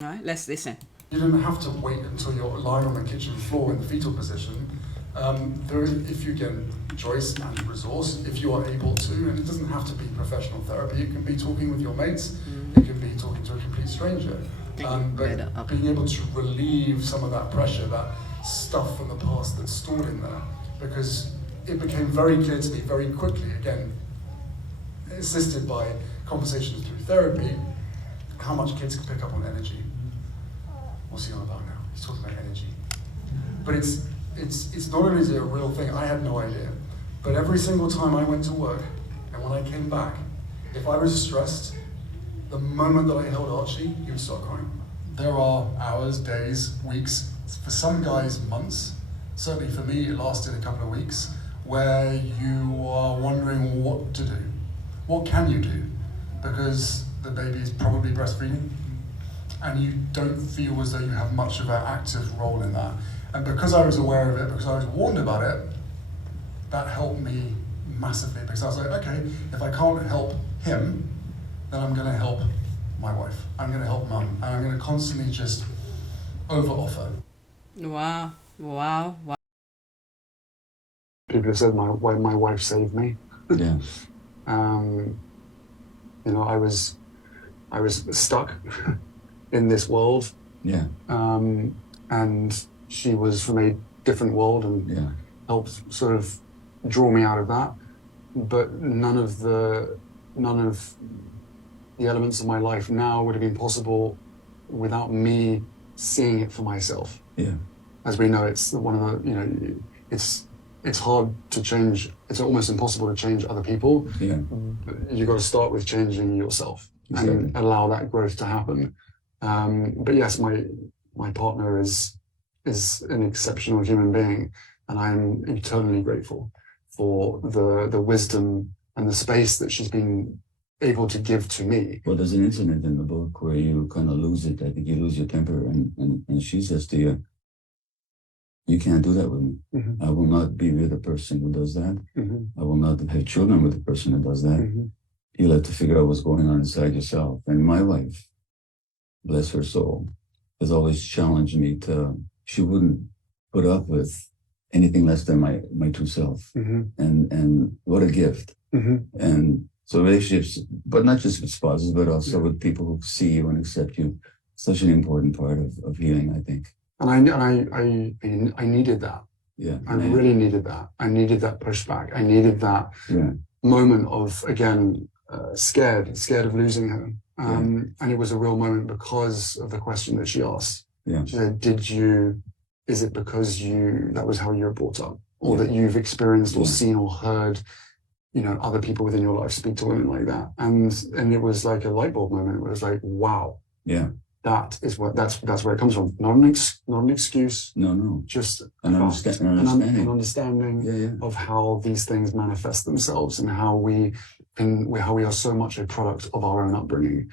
All right, let's listen. You don't have to wait until you're lying on the kitchen floor in the fetal position. If you get choice and resource, if you are able to, and it doesn't have to be professional therapy, it can be talking with your mates, it can be talking to a complete stranger. But being able to relieve some of that pressure, that stuff from the past that's stored in there, because it became very clear to me very quickly, again, assisted by conversations through therapy, how much kids can pick up on energy. What's he on about now? He's talking about energy. But it's not only is it a real thing, I had no idea. But every single time I went to work, and when I came back, if I was stressed, the moment that I held Archie, he would start crying. There are hours, days, weeks, for some guys months, certainly for me it lasted a couple of weeks, where you are wondering what to do. What can you do? Because the baby is probably breastfeeding, and you don't feel as though you have much of an active role in that. And because I was aware of it, because I was warned about it, that helped me massively, because I was like, okay, if I can't help him, then I'm gonna help my wife. I'm gonna help mum, and I'm gonna constantly just over-offer. Wow, wow, wow. People have said my wife saved me. Yeah. You know, I was stuck in this world. Yeah. And she was from a different world and helped sort of draw me out of that. But none of the elements of my life now would have been possible without me seeing it for myself. Yeah. As we know, it's one of the, you know, it's hard to change. It's almost impossible to change other people. Yeah. You got to start with changing yourself. Exactly. And allow that growth to happen. But yes, my partner is an exceptional human being, and I'm eternally grateful for the wisdom and the space that she's been able to give to me. Well, there's an incident in the book where you kind of lose it. I think you lose your temper, and she says to you, "You can't do that with me. Mm-hmm. I will not be with a person who does that. Mm-hmm. I will not have children with a person who does that. Mm-hmm. You'll have to figure out what's going on inside yourself." And my wife, bless her soul, has always challenged me to, she wouldn't put up with anything less than my true self. Mm-hmm. And what a gift. Mm-hmm. And so relationships, but not just with spouses, but also with people who see you and accept you, such an important part of healing, I think. And I needed that. Yeah. I really needed that. I needed that pushback. I needed that moment of, again, scared of losing her. And it was a real moment because of the question that she asked. Yeah. She said, is it because that was how you were brought up? Or that you've experienced or seen or heard, you know, other people within your life speak to women like that? And it was like a light bulb moment. It was like, wow. Yeah. That's where it comes from. Not an excuse. No. Just an understanding of how these things manifest themselves and how we are so much a product of our own upbringing.